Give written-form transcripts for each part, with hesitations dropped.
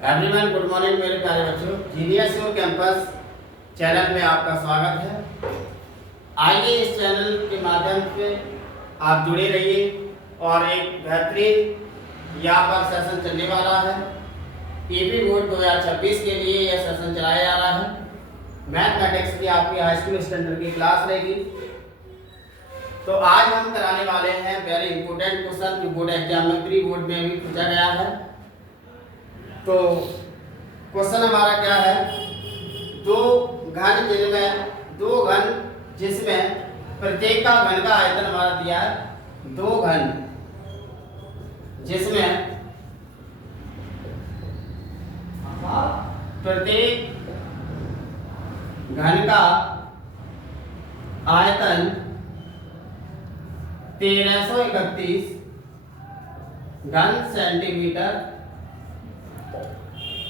Everyone good morning मेरे प्यारे बच्चों। जीनियस योर कैंपस चैनल में आपका स्वागत है। आइए इस चैनल के माध्यम से आप जुड़े रहिए और एक बेहतरीन यहाँ पर सेशन चलने वाला है। ईपी बोर्ड 2026 के लिए यह सेशन चलाया जा रहा है। मैथमेटिक्स की आपकी हाई स्कूल स्टैंडर्ड की क्लास रहेगी। तो आज हम कराने वाले हैं वेरी इंपॉर्टेंट क्वेश्चन जो बोर्ड एग्जाम में प्री बोर्ड में भी पूछा गया है। तो क्वेश्चन हमारा क्या है, दो घन जिसमें प्रत्येक का घन का आयतन हमारा दिया है, दो घन जिसमें प्रत्येक घन का आयतन 1331 घन सेंटीमीटर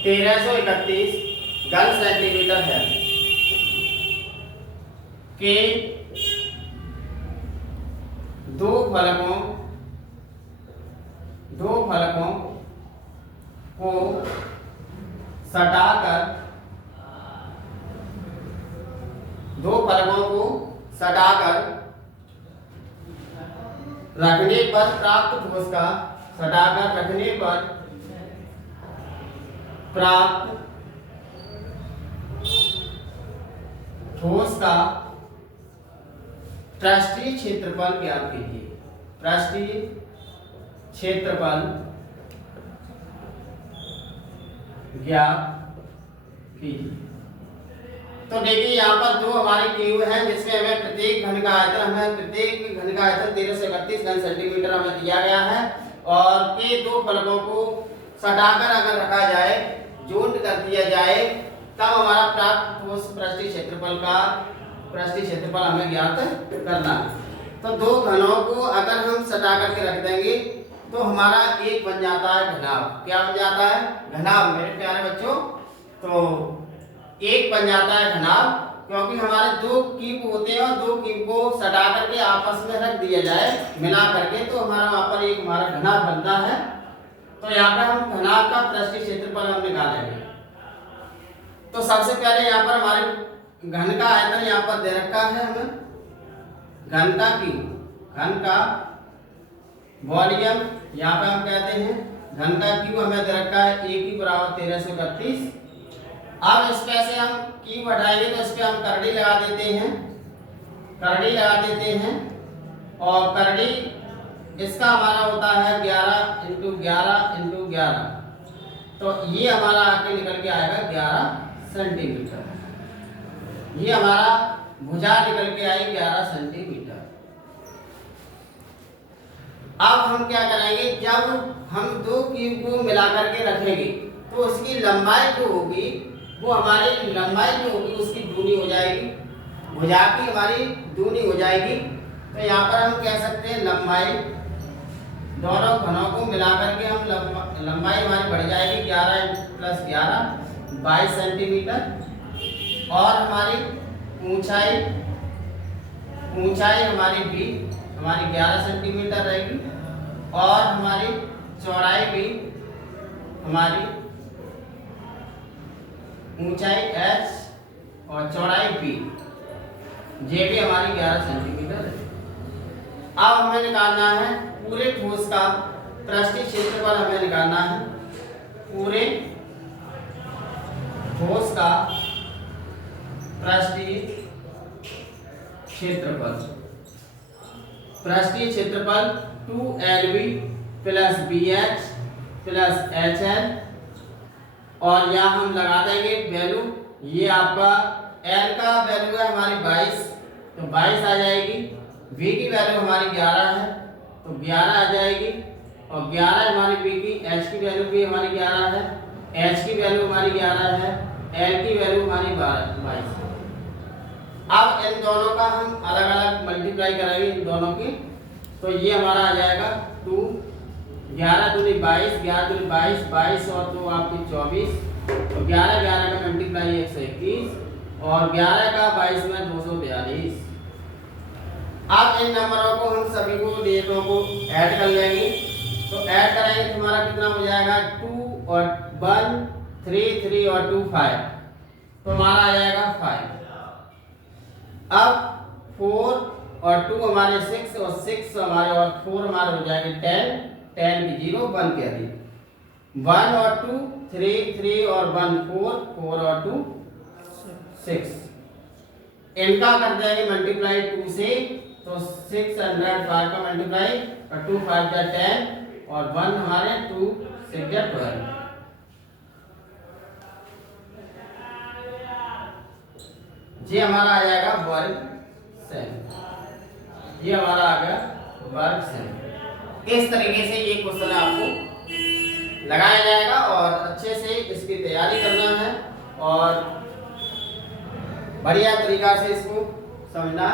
1331 घन सेंटीमीटर है के दो फलकों को सटाकर रखने पर प्राप्त ठोस का पृष्ठीय क्षेत्रफल ज्ञात कीजिए। पृष्ठीय क्षेत्रफल ज्ञात कीजिए। तो देखिए यहाँ पर जो हमारी क्यूब है जिसमें हमें प्रत्येक घन का आयतन 1331 घन सेंटीमीटर हमें दिया गया है और के दो फलकों को सटाकर अगर रखा जाए, जोड़ कर दिया जाए, तब हमारा प्राप्त ठोस पृष्ठीय क्षेत्रफल हमें ज्ञात करना है। तो दो घनों को अगर हम सटा करके रख देंगे तो हमारा एक बन जाता है घनाभ। क्या बन जाता है? घनाभ मेरे प्यारे बच्चों। तो एक बन जाता है घनाभ, क्योंकि हमारे दो क्यूब होते हैं और दो क्यूब को सटा करके आपस में रख दिया जाए मिला करके, तो हमारा वहां पर एक हमारा घनाभ बनता है। तो यहाँ पर हम घनाभ का पृष्ठीय क्षेत्रफल हम निकालेंगे। तो सबसे पहले यहाँ पर हमारे घन का आयतन यहाँ पर दे रखा है हमें, घन का वॉल्यूम यहाँ पे हम कहते हैं, घन का क्यूब हमें दे रखा है a की बराबर 1331। अब इस पे से हम क्यूब हटाएंगे तो इस पे हम करड़ी लगा देते हैं और करड़ी इसका हमारा होता है 11 × 11 × 11। तो ये हमारा आके निकल के आएगा 11 सेंटीमीटर। ये हमारा भुजा निकल के आई 11 सेंटीमीटर। अब हम क्या करेंगे, जब हम दो क्यूब को मिलाकर के रखेंगे तो उसकी लंबाई जो होगी वो हमारी लंबाई जो होगी उसकी दूनी हो जाएगी, भुजा की हमारी दूनी हो जाएगी। तो यहाँ पर हम कह सकते हैं लंबाई, दोनों घनों को मिलाकर के हम लंबाई हमारी बढ़ जाएगी 11 + 11 22 सेंटीमीटर। और हमारी ऊंचाई हमारी भी हमारी 11 सेंटीमीटर रहेगी और हमारी चौड़ाई भी हमारी ऊंचाई h और चौड़ाई b ये भी हमारी 11 सेंटीमीटर है। अब हमें निकालना है पूरे ठोस का पृष्ठीय क्षेत्रफल, हमें निकालना है पूरे ठोस का पृष्ठीय क्षेत्रफल 2LB + BH + HL। और यहाँ हम लगा देंगे वैल्यू। ये आपका L का वैल्यू है हमारी 22, तो 22 आ जाएगी। V की वैल्यू हमारी 11 है, तो 11 आ जाएगी। और 11 हमारी V की, H की वैल्यू भी हमारी 11 है, H की वैल्यू हमारी 11 है, L की वैल्यू हमारी 22। अब इन दोनों का हम अलग अलग मल्टीप्लाई करेंगे इन दोनों की, तो ये हमारा आ जाएगा 2 11 दूनी 22, 11 दूनी 22, 22 और 2 आपकी 24। तो 11 11 का मल्टीप्लाई 121 और 11 का 22 में 242। अब इन नंबरों को हम सभी को डेटों को ऐड कर लेंगे। तो ऐड करेंगे तो हमारा कितना हो जाएगा 2 और 1 3 3 और 2 5, तो हमारा आ जाएगा 5। अब 4 और 2 हमारे 6 और 6 हमारे और 4 हमारे हो जाएंगे 10, 10 की 0 1 कह दी। 1 और 2 3 3 और 1 4, 4 और 2 6। इनका कर देंगे मल्टीप्लाई 2 से, तो 605 का मल्टीप्लाई और 2 5 जा 10 और 1 हमारे 2 6 जा 12। ये हमारा आ जाएगा वर्ग सेम। ये हमारा आ गया वर्ग सेम। इस तरीके से ये क्वेश्चन आपको लगाया जाएगा और अच्छे से इसकी तैयारी करना है और बढ़िया तरीका से इसको समझना